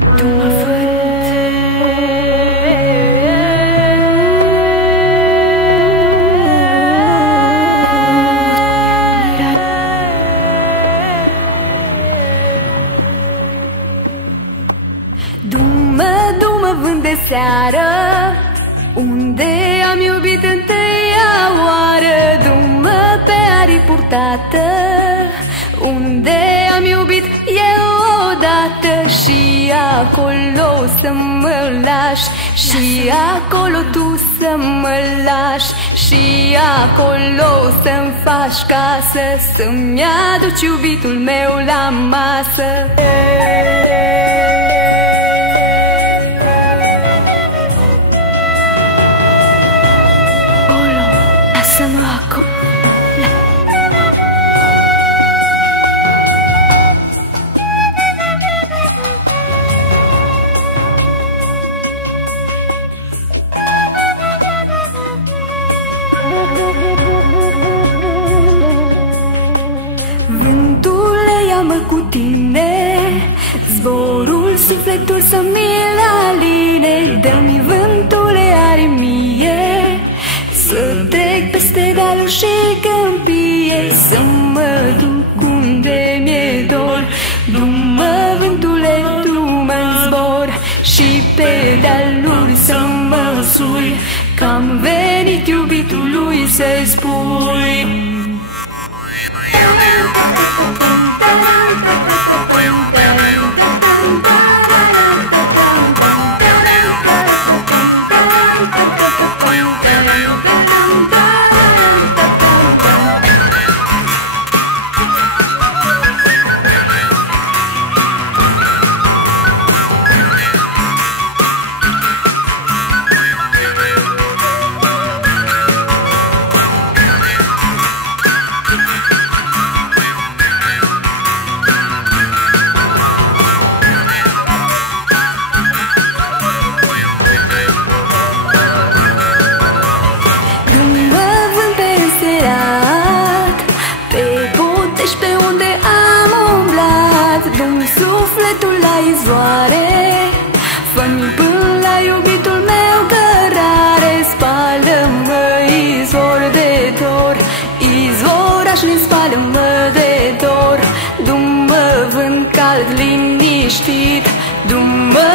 Du-mă vânt, du-mă vânt de seară, unde am iubit întâia oară. Du-mă pe aripi purtată, unde am iubit eu odată. Și acolo să mă lași, și acolo tu să mă lași, și acolo să-mi faci casă, să-mi aduci iubitul meu la masă. Lasă-mă acolo. Vântule, ia-mă cu tine, zborul, sufletul să mi-l aline. Dă-mi, vântule, aripi mie, să trec peste dealuri și câmpie, să mă duc unde mi-e dor. Du-mă, vântule, du-mă-n zbor, și pe dealuri să mă sui, că am venit iubitului să-i spui. Sufletul la izoare, fă-mi până la iubitul meu cărare. Spală-mă, izvor de dor, izvoraș-mi, spală-mă de dor. Du-mă, vânt cald liniștit, du-mă